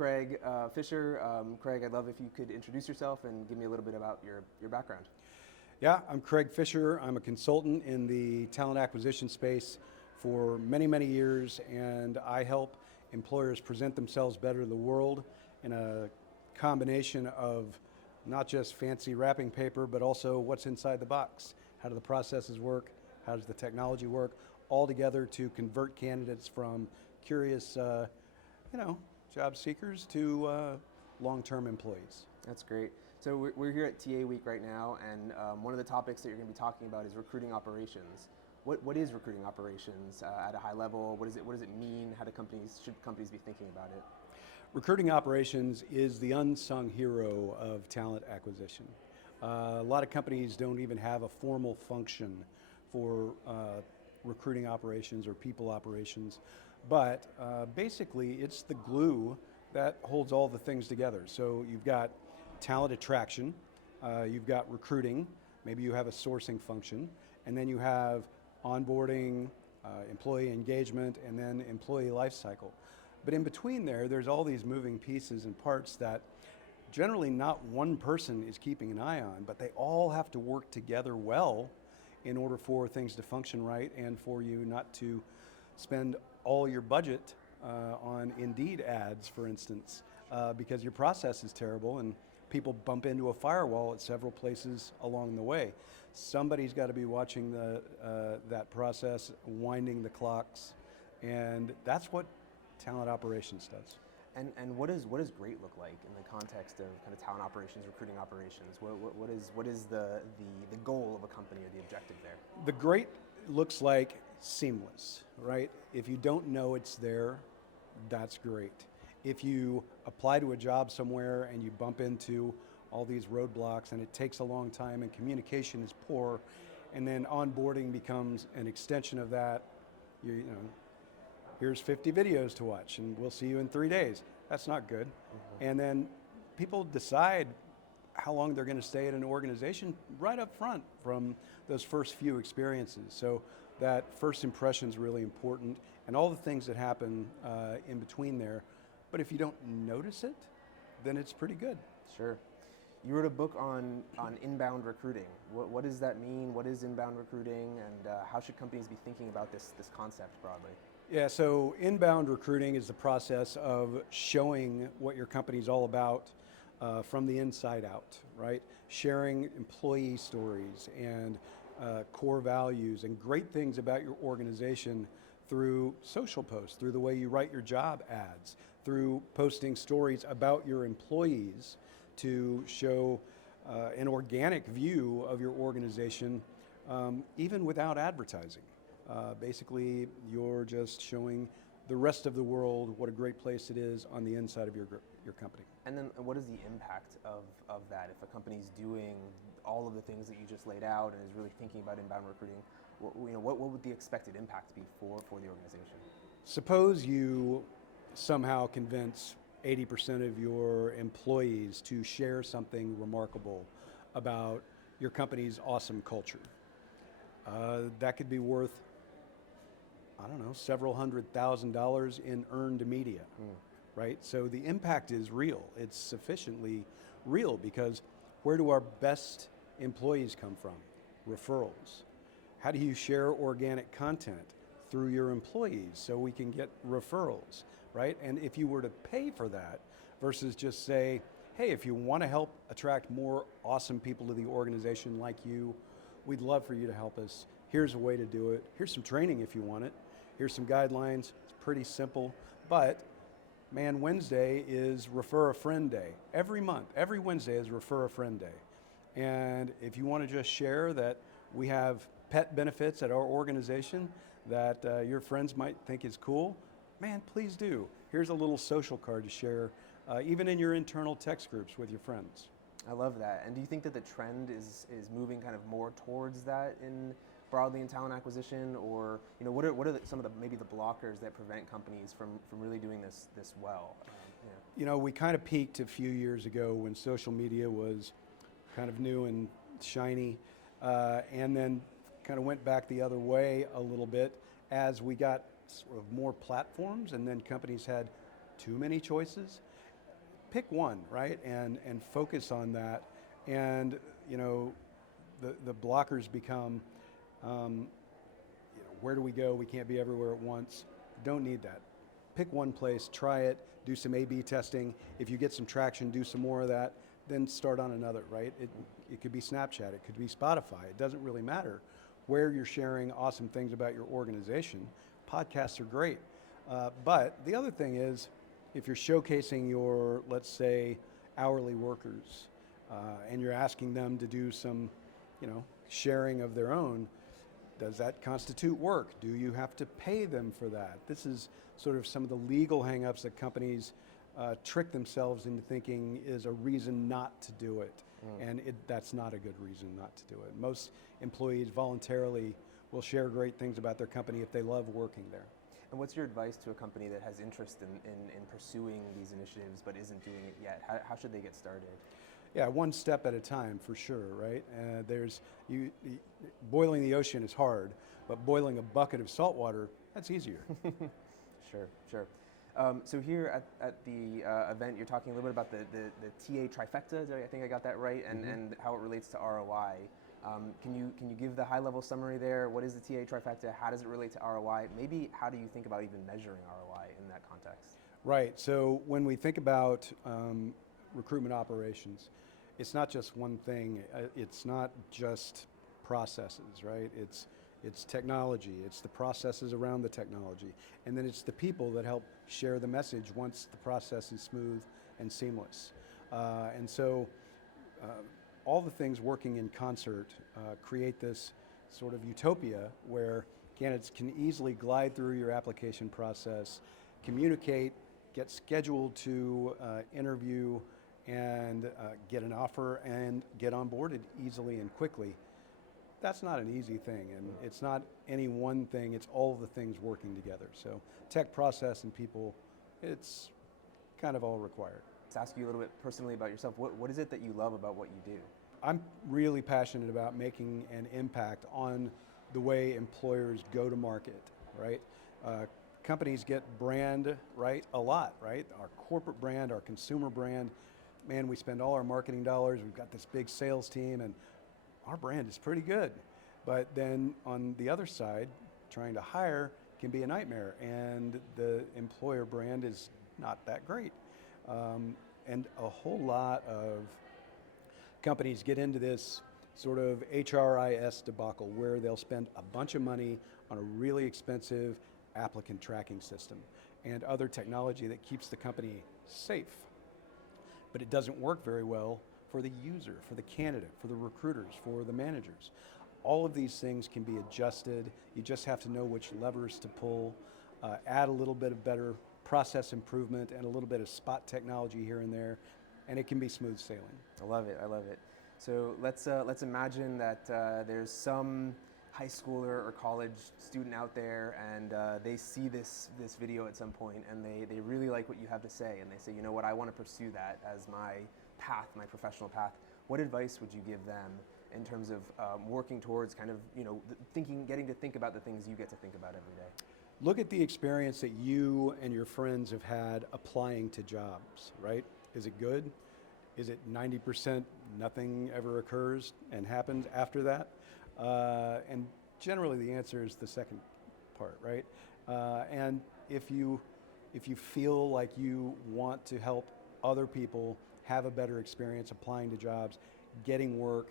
Craig Fisher. Craig, I'd love if you could introduce yourself and give me a little bit about your background. Yeah, I'm Craig Fisher. I'm a consultant in the talent acquisition space for many, many years, and I help employers present themselves better to the world in a combination of not just fancy wrapping paper, but also what's inside the box. How do the processes work? How does the technology work? All together to convert candidates from curious, job seekers to long-term employees. That's great. So we're here at TA Week right now, and one of the topics that you're going to be talking about is recruiting operations. What is recruiting operations at a high level? What does it mean? How should companies be thinking about it? Recruiting operations is the unsung hero of talent acquisition. A lot of companies don't even have a formal function for recruiting operations or people operations, but basically it's the glue that holds all the things together. So you've got talent attraction, you've got recruiting, maybe you have a sourcing function, and then you have onboarding, employee engagement, and then employee life cycle. But in between there's all these moving pieces and parts that generally not one person is keeping an eye on, but they all have to work together well in order for things to function right and for you not to spend all your budget on Indeed ads, for instance, because your process is terrible and people bump into a firewall at several places along the way. Somebody's got to be watching that process, winding the clocks, and that's what talent operations does. And what does great look like in the context of kind of talent operations, recruiting operations? What is the goal of a company or the objective there? The great looks like seamless, right? If you don't know it's there, that's great. If you apply to a job somewhere and you bump into all these roadblocks and it takes a long time and communication is poor, and then onboarding becomes an extension of that, here's 50 videos to watch and we'll see you in 3 days. That's not good. Mm-hmm. And then people decide how long they're going to stay at an organization right up front from those first few experiences. So that first impression is really important, and all the things that happen in between there. But if you don't notice it, then it's pretty good. Sure. You wrote a book on inbound recruiting. What does that mean? What is inbound recruiting, and how should companies be thinking about this concept broadly? Yeah, so inbound recruiting is the process of showing what your company's all about from the inside out, right? Sharing employee stories and core values and great things about your organization through social posts, through the way you write your job ads, through posting stories about your employees to show an organic view of your organization, even without advertising. Basically, you're just showing the rest of the world what a great place it is on the inside of your company. And then what is the impact of that? If a company's doing all of the things that you just laid out and is really thinking about inbound recruiting, what would the expected impact be for the organization? Suppose you somehow convince 80% of your employees to share something remarkable about your company's awesome culture. That could be worth, several $100,000 in earned media, right? So the impact is real. It's sufficiently real because where do our best employees come from? Referrals. How do you share organic content? Through your employees so we can get referrals, right? And if you were to pay for that versus just say, hey, if you want to help attract more awesome people to the organization like you, we'd love for you to help us. Here's a way to do it. Here's some training if you want it. Here's some guidelines. It's pretty simple, but man, Wednesday is Refer a Friend Day. Every month, every Wednesday is Refer a Friend Day. And if you want to just share that we have pet benefits at our organization that your friends might think is cool, man, please do. Here's a little social card to share, even in your internal text groups with your friends. I love that. And do you think that the trend is moving kind of more towards that broadly in talent acquisition, or what are some of maybe the blockers that prevent companies from really doing this well? We kind of peaked a few years ago when social media was kind of new and shiny, and then kind of went back the other way a little bit as we got sort of more platforms, and then companies had too many choices. pick one, right, and focus on that. And you know, the blockers become, where do we go? We can't be everywhere at once. Don't need that. Pick one place, try it, do some A/B testing. If you get some traction, do some more of that, then start on another, right? It could be Snapchat, it could be Spotify. It doesn't really matter where you're sharing awesome things about your organization. Podcasts are great. But the other thing is, if you're showcasing your, let's say, hourly workers, and you're asking them to do some, sharing of their own, does that constitute work? Do you have to pay them for that? This is sort of some of the legal hangups that companies trick themselves into thinking is a reason not to do it. And that's not a good reason not to do it. Most employees voluntarily will share great things about their company if they love working there. And what's your advice to a company that has interest in pursuing these initiatives but isn't doing it yet? How should they get started? Yeah, one step at a time for sure, right? Boiling the ocean is hard, but boiling a bucket of salt water, that's easier. Sure. So here at the event, you're talking a little bit about the TA trifecta. I think I got that right, and how it relates to ROI. Can you give the high-level summary there? What is the TA trifecta? How does it relate to ROI? Maybe how do you think about even measuring ROI in that context? Right. So when we think about recruitment operations, it's not just one thing. It's not just processes, right? It's technology. It's the processes around the technology, and then it's the people that help share the message once the process is smooth and seamless. And so all the things working in concert create this sort of utopia where candidates can easily glide through your application process, communicate, get scheduled to interview, and get an offer and get onboarded easily and quickly. That's not an easy thing, and it's not any one thing, it's all the things working together. So tech, process, and people, it's kind of all required. Let's ask you a little bit personally about yourself. What is it that you love about what you do? I'm really passionate about making an impact on the way employers go to market, right? Companies get brand right a lot, right? Our corporate brand, our consumer brand. Man, we spend all our marketing dollars, we've got this big sales team, and our brand is pretty good. But then on the other side, trying to hire can be a nightmare, and the employer brand is not that great. And a whole lot of companies get into this sort of HRIS debacle where they'll spend a bunch of money on a really expensive applicant tracking system and other technology that keeps the company safe. But it doesn't work very well for the user, for the candidate, for the recruiters, for the managers. All of these things can be adjusted. You just have to know which levers to pull, add a little bit of better process improvement and a little bit of spot technology here and there, and it can be smooth sailing. I love it. So let's imagine that there's some high schooler or college student out there, and they see this video at some point, and they really like what you have to say, and they say, you know what, I want to pursue that as my path, my professional path. What advice would you give them in terms of working towards kind of, getting to think about the things you get to think about every day? Look at the experience that you and your friends have had applying to jobs, right? Is it good? Is it 90% nothing ever occurs and happens after that? And generally the answer is the second part, right? And if you feel like you want to help other people have a better experience applying to jobs, getting work,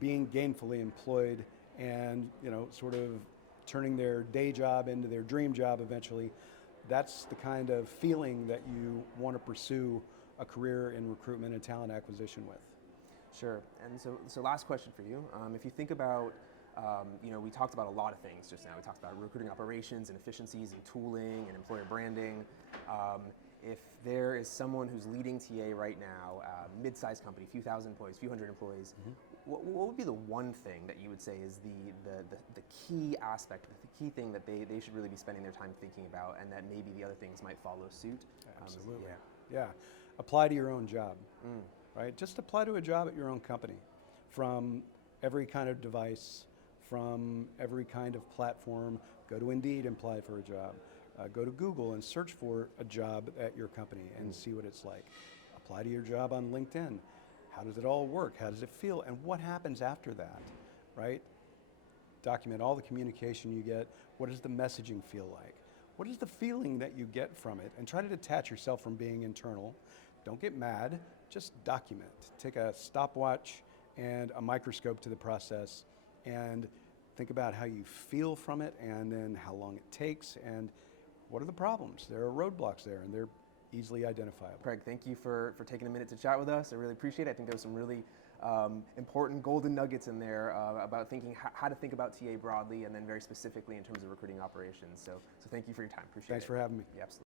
being gainfully employed, and sort of turning their day job into their dream job eventually, that's the kind of feeling that you want to pursue a career in recruitment and talent acquisition with. Sure. And so last question for you. If you think about, we talked about a lot of things just now. We talked about recruiting operations and efficiencies and tooling and employer branding. If there is someone who's leading TA right now, mid-sized company, few thousand employees, few hundred employees, what would be the one thing that you would say is the key aspect, the key thing that they should really be spending their time thinking about, and that maybe the other things might follow suit? Absolutely. Yeah. Apply to your own job, right? Just apply to a job at your own company, from every kind of device, from every kind of platform. Go to Indeed and apply for a job. Go to Google and search for a job at your company and see what it's like. Apply to your job on LinkedIn. How does it all work? How does it feel? And what happens after that, right? Document all the communication you get. What does the messaging feel like? What is the feeling that you get from it? And try to detach yourself from being internal. Don't get mad, just document. Take a stopwatch and a microscope to the process and think about how you feel from it and then how long it takes and what are the problems. There are roadblocks there and they're easily identifiable. Craig, thank you for taking a minute to chat with us. I really appreciate it. I think there was some really important golden nuggets in there about thinking how to think about TA broadly and then very specifically in terms of recruiting operations. So thank you for your time. Appreciate it. Thanks for having me. Yeah, absolutely.